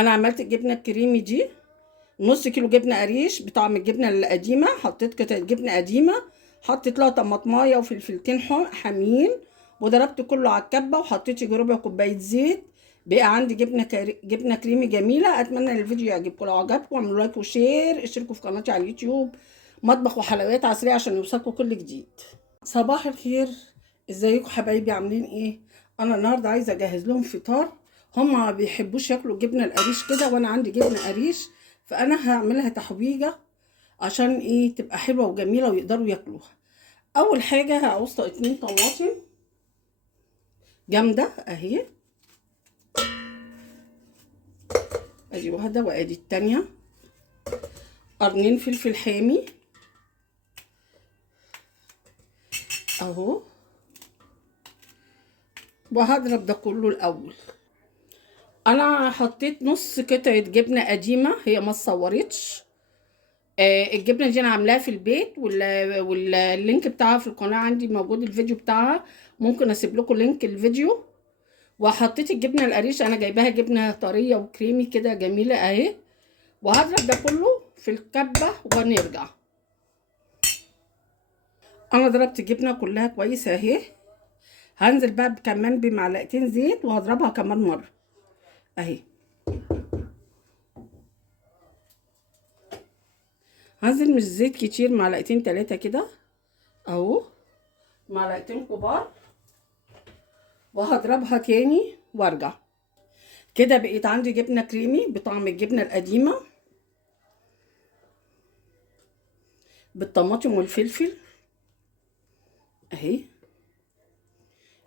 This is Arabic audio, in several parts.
انا عملت الجبنه الكريمي دي نص كيلو جبنه قريش بطعم الجبنه القديمه. حطيت قطعه جبنه قديمه، حطيت لها طماطمايه وفلفلتين حامين، وضربت كله على الكبه، وحطيت يجي ربع كوبايه زيت. بقى عندي جبنه كريمي جميله. اتمنى ان الفيديو يعجبكم. لو عجبكم اعملوا لايك وشير، اشتركوا في قناتي على اليوتيوب مطبخ وحلويات عصريه عشان يوصلكم كل جديد. صباح الخير، ازيكم حبايبي؟ عاملين ايه؟ انا النهارده عايزه اجهز لهم فطار. هما ما بيحبوش ياكلوا الجبنه القريش كده، وانا عندي جبنه قريش، فانا هعملها تحويجه عشان ايه تبقى حلوه وجميله ويقدروا ياكلوها. اول حاجه هعوز 2 طماطم جامده اهي، ادي واحده وادي التانيه. قرنين فلفل حامي اهو، وهضرب ده كله الاول. انا حطيت نص قطعه جبنه قديمه، هي ما اتصورتش. الجبنه دي انا عاملاها في البيت، واللينك بتاعها في القناه عندي موجود، الفيديو بتاعها ممكن اسيب لكم لينك الفيديو. وحطيت الجبنه القريش، انا جايباها جبنه طريه وكريمي كده جميله اهي. وهضرب ده كله في الكبه ونرجع. انا ضربت الجبنه كلها كويس اهي. هنزل بقى كمان بمعلقتين زيت وهضربها كمان مره اهي. هنزل مش زيت كتير، معلقتين 3 كده اهو، معلقتين كبار، وهضربها تاني وارجع. كده بقيت عندي جبنه كريمي بطعم الجبنه القديمه بالطماطم والفلفل اهي.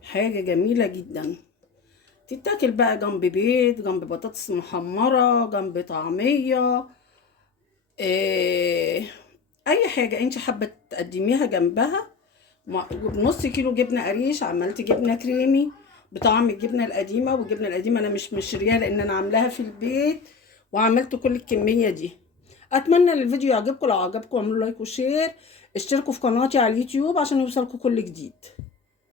حاجه جميله جدا، تتاكل بقى جنب بيض، جنب بطاطس محمره، جنب طعميه، اي حاجه انت حابه تقدميها جنبها. بنص كيلو جبنه قريش عملت جبنه كريمي بطعم الجبنه القديمه. والجبنه القديمه انا مش مشتريها لان انا عاملاها في البيت، وعملت كل الكميه دي. اتمنى ان الفيديو يعجبكم. لو عجبكم اعملوا لايك وشير، اشتركوا في قناتي على اليوتيوب عشان يوصلكم كل جديد.